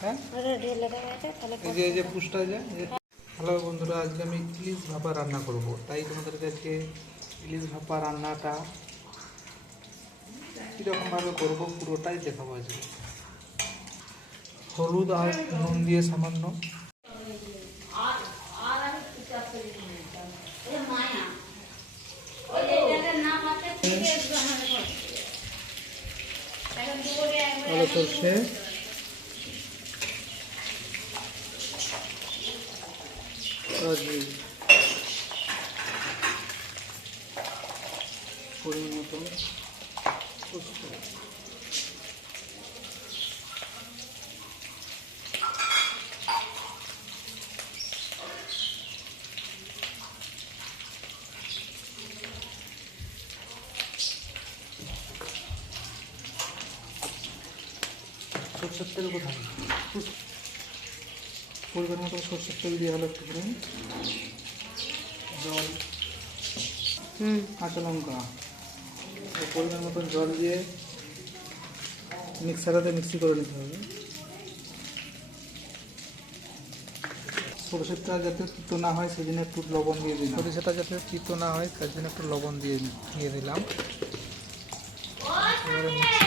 হ্যাঁ? যে পুষটা যে হ্যালো বন্ধুরা, আজকে আমি ইলিশ ভাপা রান্না করব। তাই তোমাদেরকে আজকে ইলিশ ভাপা রান্নাটা কীরকমভাবে করব পুরোটাই দেখাবো আজকে। হলুদ আর নুন দিয়ে সামান্য। কালো সর্ষে সয়াবিন পরিমাণ মতো পোস্ত সরষের তেল কোথায় পরিমাণ মতো সরষের তেল দিয়ে হলো একটু করে জল হুম। কাঁচা লঙ্কা। পরিমাণ মতো জল দিয়ে মিক্সারাতে মিক্সি করে নিতে হবে। সরষেরটা যাতে তিতো না হয় সেদিন একটু লবণ দিয়ে দিলাম। সরিষাটা যাতে তিতো না হয় তার জন্য একটু লবণ দিয়ে দিয়ে দিলাম। এবারে মিক্সিতে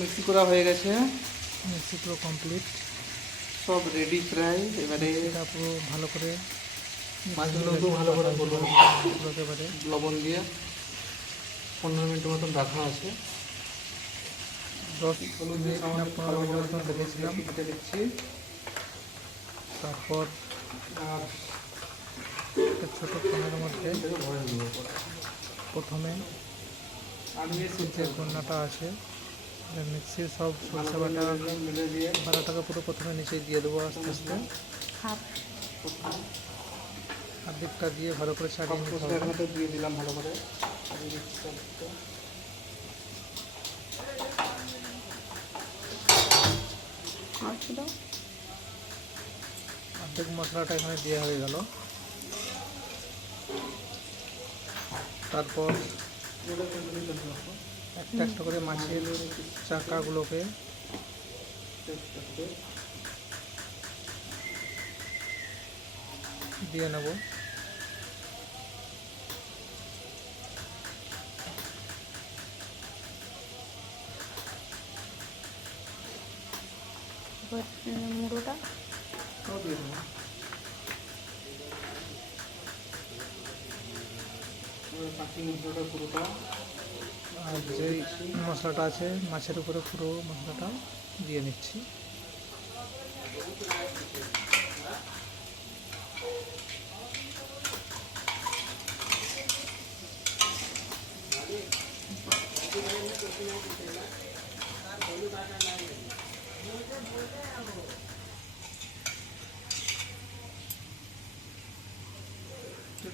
মিক্সি করা হয়ে গেছে। মিক্সি পুরো কমপ্লিট সব রেডি প্রায় এবারে এটা পুরো ভালো করে মাছগুলোকেও ভালো করে করব একেবারে লবণ দিয়ে পনেরো মিনিট মতন রাখা আছে। দশ মিনিট পনেরো মিনিট মতন রেখেছিলাম কেটে দিচ্ছি। তারপর আর একটা ছোটো ফোনের মধ্যে প্রথমে আমি যে কন্যাটা আছে। মিক্সির সব সরষে বাটা বাটাটাকে পুরো প্রথমে নিচে দিয়ে দেবো আস্তে আস্তে। দিকটা দিয়ে ভালো করে ছাড়িয়ে নিতে দিয়ে দিলাম ভালো করে। অর্ধেক মশলাটা এখানে দেওয়া হয়ে গেল। তারপর একটা একটা করে মাছের চাকাগুলোকে দিয়ে নেব। এবার মুড়োটা। দিয়ে দেবো পুরোটা। যে মশলাটা আছে মাছের উপরে পুরো মশলাটা দিয়ে নিচ্ছি।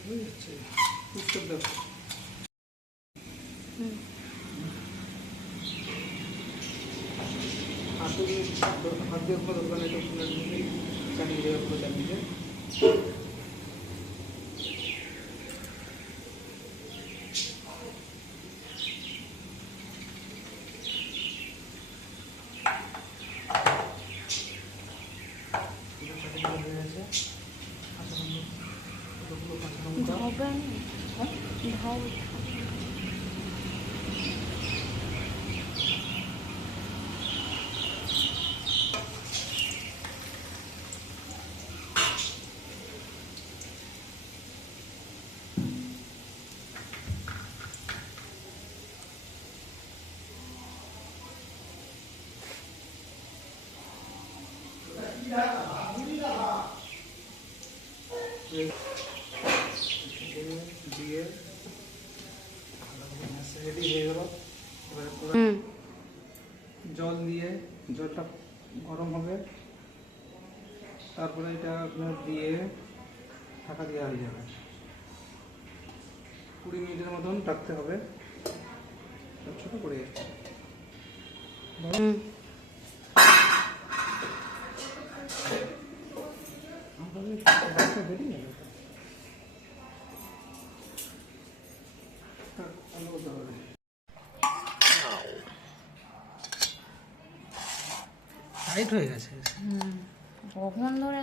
হয়ে যাচ্ছে হুম হাতে দোকানে তো ফুলের মধ্যেই চালিয়ে দেবে পুরো চালিয়ে ধাও দিয়ে রেডি হয়ে গেল এবারে জল দিয়ে জলটা গরম হবে। তারপরে এটা আপনার দিয়ে ঢাকা দেওয়া হয়ে যাবে। কুড়ি মিনিটের মতন রাখতে হবে। ছোটো করে। যাচ্ছে টাইট হয়ে গেছে। কখন ধরে